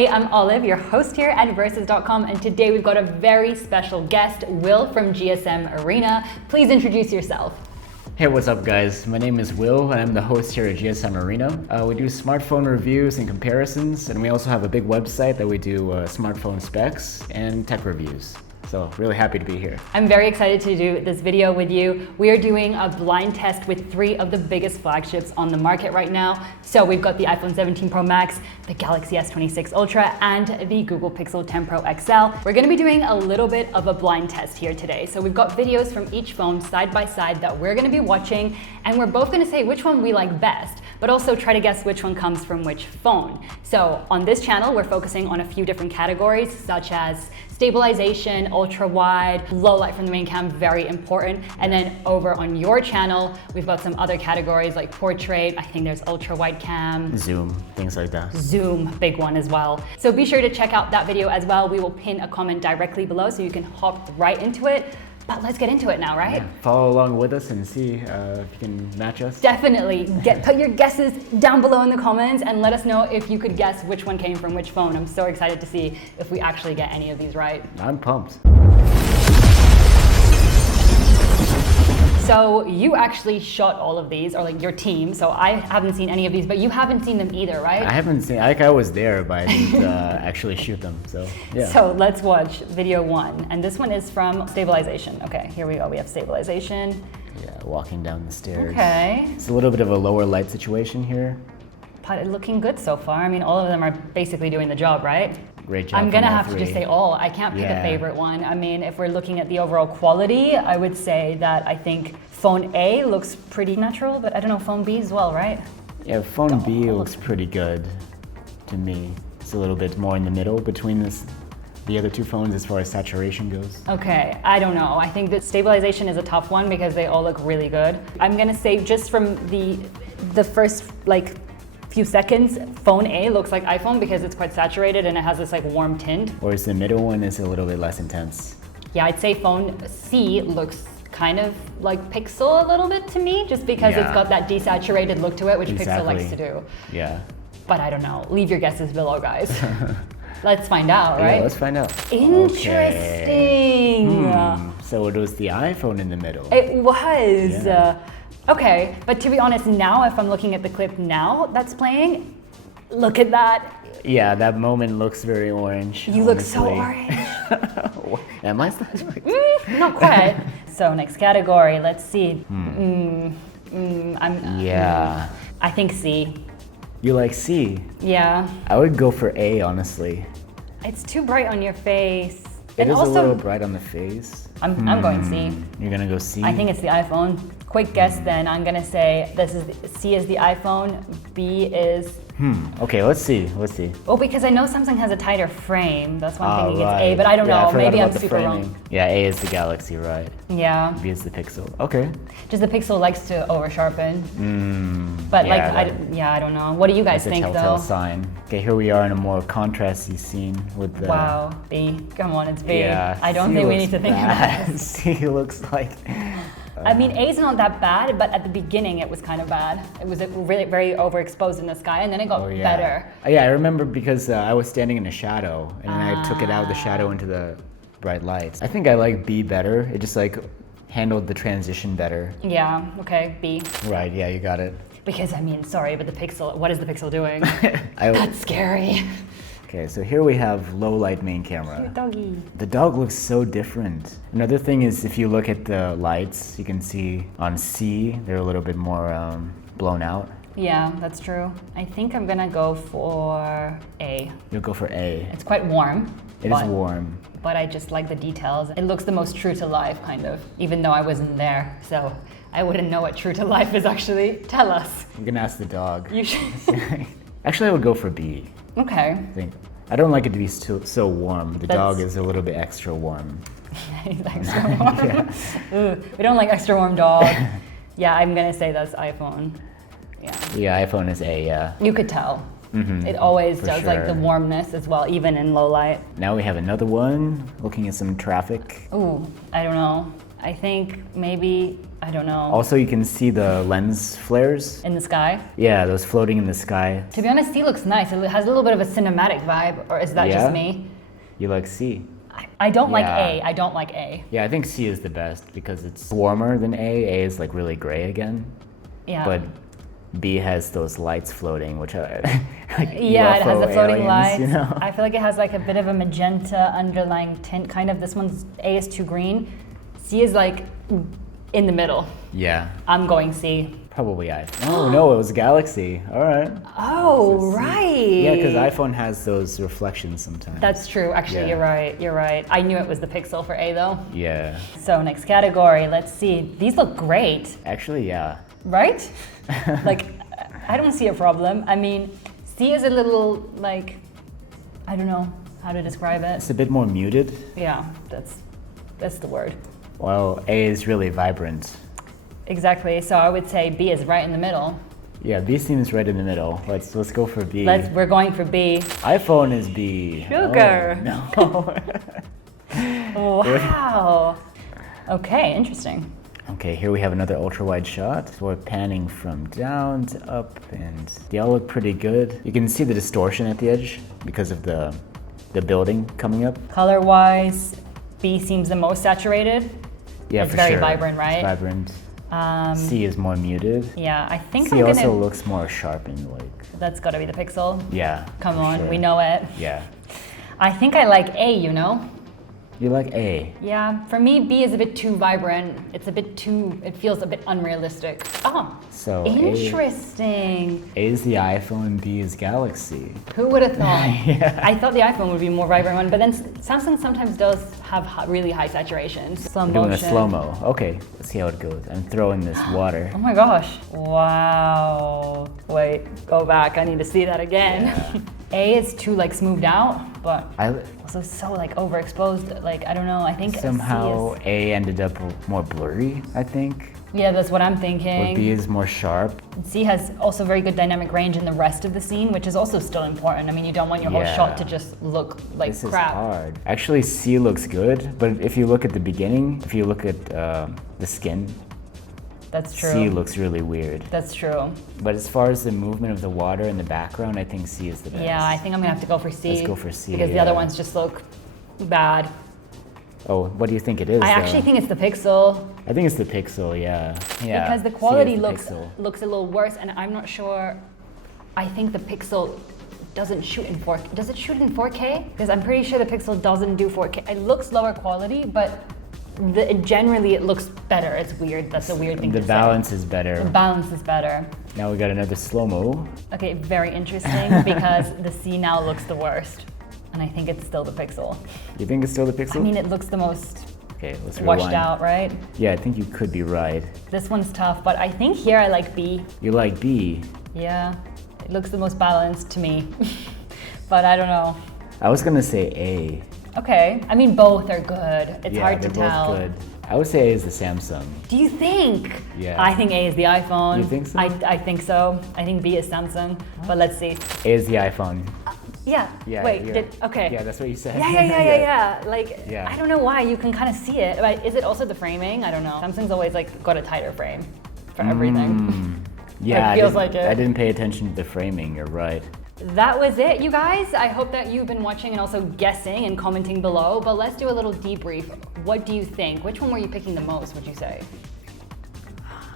Hey, I'm Olive, your host here at Versus.com, and today we've got a very special guest, Will from GSM Arena. Please introduce yourself. Hey, what's up guys? My name is Will and I'm the host here at GSM Arena. We do smartphone reviews and comparisons, and we also have a big website that we do smartphone specs and tech reviews. So really happy to be here. I'm very excited to do this video with you. We are doing a blind test with 3 of the biggest flagships on the market right now. So we've got the iPhone 17 Pro Max, the Galaxy S26 Ultra, and the Google Pixel 10 Pro XL. We're gonna be doing a little bit of a blind test here today. So we've got videos from each phone side by side that we're gonna be watching, and we're both gonna say which one we like best, but also try to guess which one comes from which phone. So on this channel, we're focusing on a few different categories, such as stabilization, ultra-wide, low light from the main cam, very important. And then over on your channel, we've got some other categories like portrait, I think there's ultra-wide cam. Zoom, things like that. Zoom, big one as well. So be sure to check out that video as well. We will pin a comment directly below so you can hop right into it. But let's get into it now, right? Yeah. Follow along with us and see if you can match us. Definitely. Put your guesses down below in the comments and let us know if you could guess which one came from which phone. I'm so excited to see if we actually get any of these right. I'm pumped. So you actually shot all of these, or like your team, so I haven't seen any of these, but you haven't seen them either, right? I haven't seen, like I was there, but I didn't actually shoot them, so yeah. So let's watch video 1, and this one is from Stabilization. Okay, here we go, we have Stabilization. Yeah, walking down the stairs. Okay. It's a little bit of a lower light situation here. But looking good so far. I mean, all of them are basically doing the job, right? Great job. I'm gonna have to just say all. I can't pick a favorite one. I mean, if we're looking at the overall quality, I would say that I think phone A looks pretty natural, but I don't know, phone B as well, right? Yeah, phone B looks pretty good to me. It's a little bit more in the middle between the other 2 phones as far as saturation goes. Okay, I don't know. I think that Stabilization is a tough one because they all look really good. I'm gonna say just from the first few seconds, phone A looks like iPhone because it's quite saturated and it has this like warm tint. Whereas the middle one is a little bit less intense. Yeah, I'd say phone C looks kind of like Pixel a little bit to me, just because it's got that desaturated look to it, which Pixel likes to do. Yeah. But I don't know. Leave your guesses below, guys. Let's find out, right? Yeah, let's find out. Interesting. Okay. So it was the iPhone in the middle. It was. Yeah. Okay, but to be honest, now if I'm looking at the clip now that's playing, look at that. Yeah, that moment looks very orange. You look so orange. Am I? Not quite. So next category, let's see. I think C. You like C? Yeah. I would go for A, honestly. It's too bright on your face. It is also a little bright on the face. I'm going C. You're gonna go C? I think it's the iPhone. Quick guess then, I'm gonna say C is the iPhone, B is... Okay, let's see. Well, because I know Samsung has a tighter frame, that's why I'm thinking it's A, but I don't know, maybe I'm super wrong. Yeah, A is the Galaxy, right? Yeah. B is the Pixel. Okay. Just the Pixel likes to over sharpen. But I don't know. What do you guys think though? It's a telltale sign. Okay, here we are in a more contrasty scene with the... Wow, B. Come on, it's B. Yeah, I don't think we need to think about it. C looks like... I mean, A's not that bad, but at the beginning it was kind of bad. It was really very overexposed in the sky, and then it got better. Yeah, I remember because I was standing in the shadow, and then I took it out of the shadow into the bright lights. I think I like B better. It just like handled the transition better. Yeah, okay, B. Right, yeah, you got it. Because I mean, sorry, but the Pixel, what is the Pixel doing? That's scary. Okay, so here we have low light main camera. Cute doggy. The dog looks so different. Another thing is if you look at the lights, you can see on C, they're a little bit more blown out. Yeah, that's true. I think I'm gonna go for A. You'll go for A. It's quite warm. It is warm. But I just like the details. It looks the most true to life, kind of, even though I wasn't there. So I wouldn't know what true to life is actually. Tell us. I'm gonna ask the dog. You should. Actually, I would go for B. Okay. I don't like it to be so warm. The dog is a little bit extra warm. He's extra warm. Ooh, we don't like extra warm dog. Yeah, I'm gonna say that's iPhone. Yeah, iPhone is A, yeah. You could tell. It always does like the warmness as well, even in low light. Now we have another one, looking at some traffic. Ooh, I don't know. I think maybe, I don't know, Also, you can see the lens flares. in the sky. Yeah, those floating in the sky. To be honest, C looks nice. It has a little bit of a cinematic vibe, or is that Yeah? just me? You like C? I don't like Yeah. A. I don't like A. Yeah, I think C is the best because it's warmer than A. A is like really gray again. Yeah. But B has those lights floating, which are like Yeah, it has UFO the floating aliens, lights. you know? I feel like it has like a bit of a magenta underlying tint, kind of. This one's A is too green. C is like in the middle. Yeah, I'm going C. probably I. Oh no, it was Galaxy. All right. Oh, right. Yeah, because iPhone has those reflections sometimes. That's true. Actually, Yeah. you're right. You're right. I knew it was the Pixel for A though. Yeah. So next category, let's see. These look great, Actually, yeah. right? Like, I don't see a problem. I mean, C is a little like, I don't know how to describe it. It's a bit more muted. Yeah, that's the word. While A is really vibrant. Exactly. So I would say B is right in the middle. Yeah, B seems right in the middle. Let's go for B. We're going for B. iPhone is B. Sugar. Oh, no. Wow. Okay, interesting. Okay, here we have another ultra-wide shot. So we're panning from down to up, and they all look pretty good. You can see the distortion at the edge because of the building coming up. Color-wise, B seems the most saturated. Yeah, It's for very sure. vibrant, right? It's vibrant. C is more muted. Yeah, I think C I'm also gonna. looks more sharpened, like. That's got to be the Pixel. Yeah. Come for on, sure. we know it. Yeah. I think I like A, you know? You like A. Yeah, for me, B is a bit too vibrant. It's a bit too, it feels a bit unrealistic. Oh, So interesting. A is the iPhone, B is Galaxy. Who would have thought? Yeah. I thought the iPhone would be more vibrant one, but then Samsung sometimes does have really high saturation. Slow We're doing a motion. slow-mo. Okay, let's see how it goes. I'm throwing this water. Oh my gosh. Wow. Wait, go back. I need to see that again. Yeah. A is too like smoothed out, but I also so like overexposed. Like, I don't know. I think somehow C is, A ended up more blurry, I think. yeah, that's what I'm But thinking. B is more sharp. C has also very good dynamic range in the rest of the scene, which is also still important. I mean, you don't want your whole Yeah. shot to just look like This is crap. hard. Actually, C looks good, but if you look at the beginning, if you look at the skin, That's true. C looks really weird. That's true. But as far as the movement of the water in the background, I think C is the best. Yeah, I think I'm gonna have to go for C. Let's go for C, because the other yeah. ones just look bad. Oh, what do you think it is? I actually think it's the Pixel I think it's the Pixel, yeah. Yeah. because the C is quality the looks Pixel. looks a little worse, and I'm not sure. I think the Pixel doesn't shoot in 4K. Does it shoot in 4K? Because I'm pretty sure the Pixel doesn't do 4K. It looks lower quality, but generally it looks better. It's weird. That's a weird thing The to balance is say. better. The balance is better. Now we got another slow-mo. Okay, very interesting because the C now looks the worst, and I think it's still the Pixel. You think it's still the Pixel? I mean, it looks the most okay, let's washed rewind. out, right? Yeah, I think you could be right. This one's tough, but I think here I like B. You like B. Yeah, it looks the most balanced to me, but I don't know. I was gonna say A. Okay, I mean both are good. It's Yeah, hard to they're tell. both good. I would say A is the Samsung. Do you think? Yeah. I think A is the iPhone. You think so? I think so. I think B is Samsung, but let's see. A is the iPhone. Yeah. Yeah. Wait. you're- Okay. Yeah, that's what you said. Yeah. Like, Yeah. I don't know why. You can kind of see it. But is it also the framing? I don't know. Samsung's always like got a tighter frame for everything. Yeah, It feels I didn't- like it. I didn't pay attention to the framing. You're right. That was it, you guys. I hope that you've been watching and also guessing and commenting below. But let's do a little debrief. What do you think? Which one were you picking the most, would you say?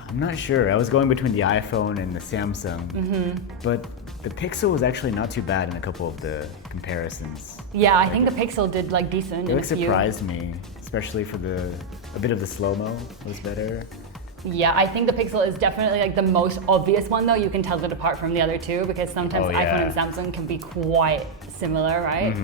I'm not sure. I was going between the iPhone and the Samsung. But the Pixel was actually not too bad in a couple of the comparisons. Yeah, I think the Pixel did like decent It in a like few. surprised me, especially for a bit of the slow-mo was better. Yeah, I think the Pixel is definitely like the most obvious one though. You can tell it apart from the other two because sometimes Oh, iPhone yeah. and Samsung can be quite similar, right?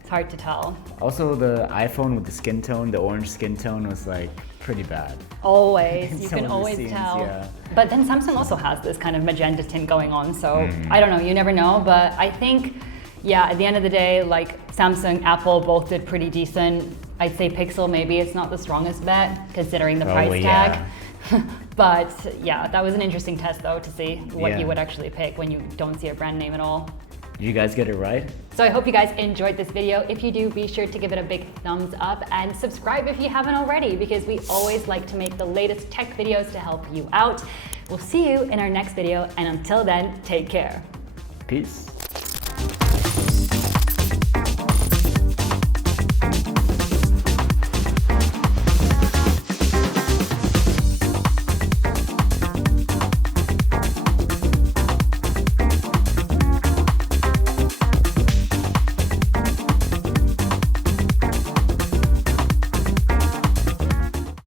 It's hard to tell. Also, the iPhone with the skin tone, the orange skin tone was like pretty bad. Always, In you some can of the always scenes, tell. yeah. But then Samsung also has this kind of magenta tint going on, so I don't know, you never know. But I think, yeah, at the end of the day, like Samsung, Apple both did pretty decent. I'd say Pixel maybe it's not the strongest bet considering the Probably, price tag. But yeah, that was an interesting test though to see what Yeah. you would actually pick when you don't see a brand name at all. Did you guys get it right? So I hope you guys enjoyed this video. If you do, be sure to give it a big thumbs up and subscribe if you haven't already, because we always like to make the latest tech videos to help you out. We'll see you in our next video, and until then, take care. Peace.